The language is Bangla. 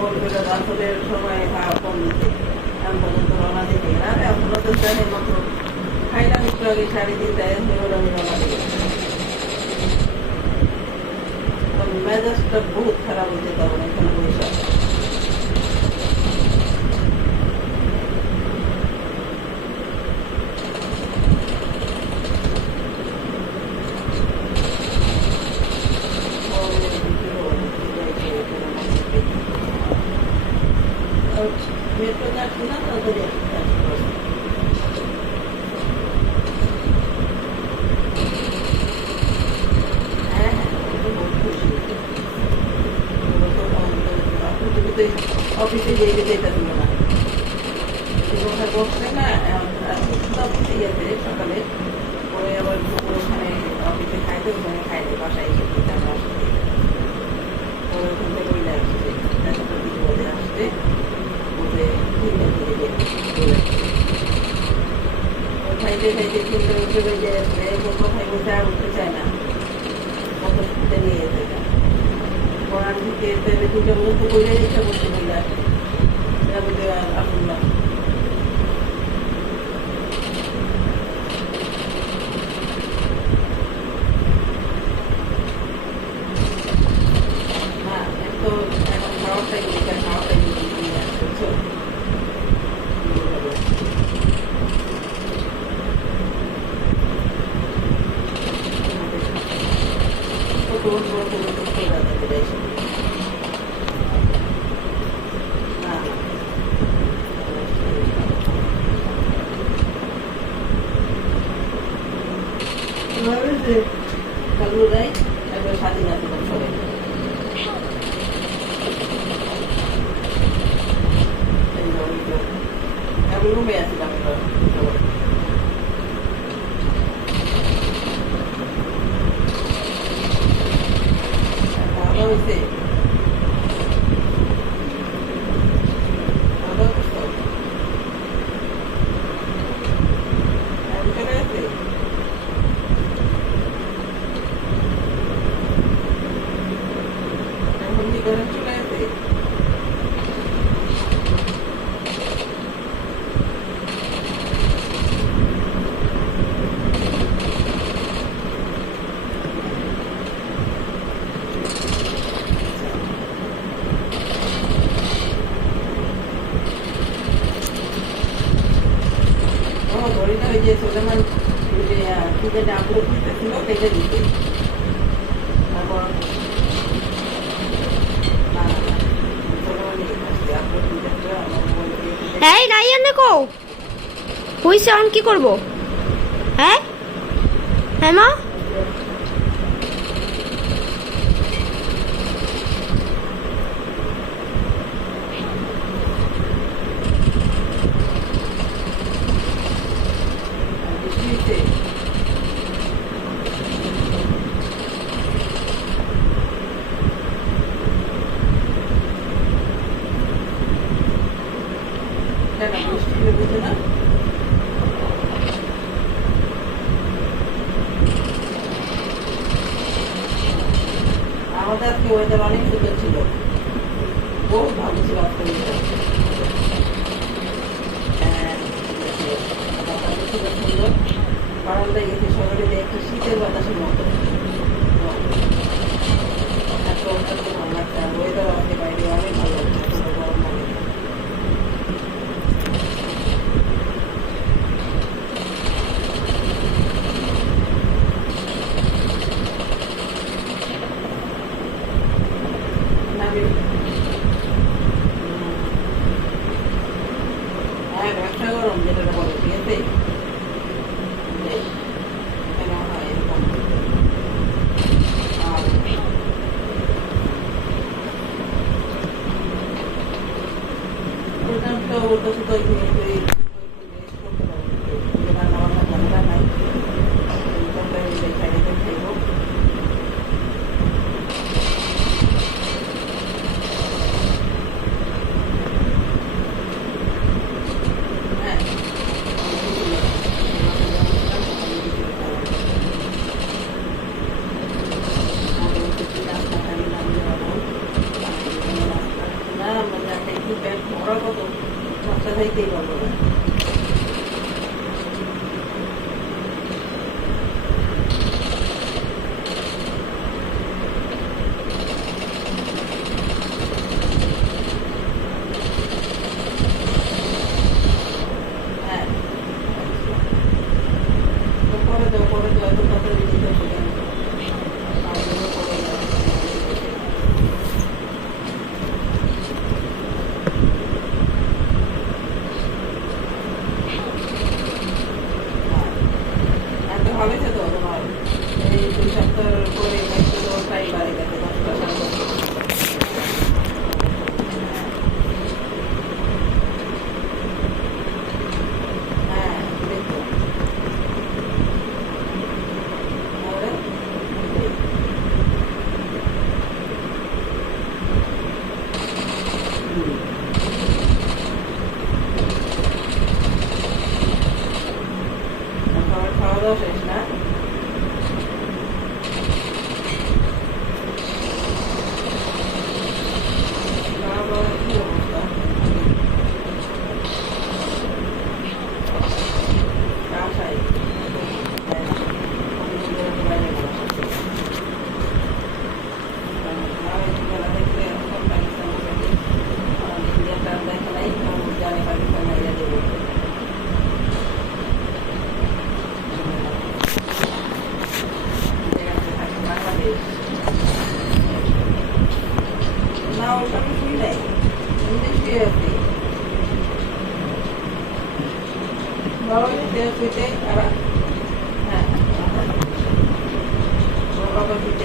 আসলের সময় কম দিতে এখন পর্যন্ত রওনা দিতে না এখনো তো জানে মাত্র খাইলাম একটু আগে 3:30টায় রওনা দিবে মেজাজটা বহুত খারাপ হয়েছে তখন এখানে বসে মেট্রো যাচ্ছি না তাড়াতাড়ি অফিসে যেতে যেতে দিল না বসছে না অফিসে গেছে সকালে পরে আবার ওখানে অফিসে খাইতে ওখানে খাইতে বাসায় এসে খেতে আমরা আসতে পরে ওখান থেকে বলে আসছে বলে আসতে বলে খাইতে খাইতে কিন্তু উঠে বেজে আসবে কোথায় বসে আর উঠতে চায় না কত সুবিধা নিয়ে যেতে চায় পড়ার দিকে তাহলে দুটো মতো বইলে ইচ্ছা করতে বলে আসছে এটা বলে আসুন না রুমে আসলাম ভালো হয়েছে ভালো করছো চলে গেছে এখন কি করে চলে গেছে যে সোলেমান যে ডাবগুলো খুঁজতেছিল কেটে দিতে তারপর এই রাইয়ান দেখো হইছে এখন কি করব হ্যাঁ হ্যাঁ মা আমাদের আজকে ওয়েদার অনেক সুন্দর ছিল বহুত ভালো ছিল আজকে সুন্দর বারান্দায় গেছে সকালে একটু শীতের বাতাসের মতো এত ভালো লাগছে আর ওয়েদার আজকে বাইরে অনেক ভালো লাগছে গরম লাগে ব্যবসা গরম যেটা বলে ঠিক আছে কত বাচ্চা খাইতেই পারবো না। হ্যাঁ তো করে দাও এত কত দিতে হবে আমাদেরও করে দাও। এত হবে তো তোমার এই 2 সপ্তাহ পরে একটু ওটাই বাড়ি গেছে 10টা সাড়ে 10টা। হ্যাঁ দেখো তাহলে খাবার খাওয়া দাওয়া শেষ না? খাওয়া দাওয়ার কি অবস্থা? চা খাই তাই না? কতদিন ধরে তো বাইরে খাওয়া হচ্ছে। বেলা থেকে এখন পাকিস্তান থেকে ইন্ডিয়ান টাইম দেখা নাই জানে পাকিস্তান মাইরা দেবো। বাংলাদেশ না ওটা আমি শুনি নাই ইংলিশ আছে বাবা শুইতে আর হ্যাঁ বাবা শুইতে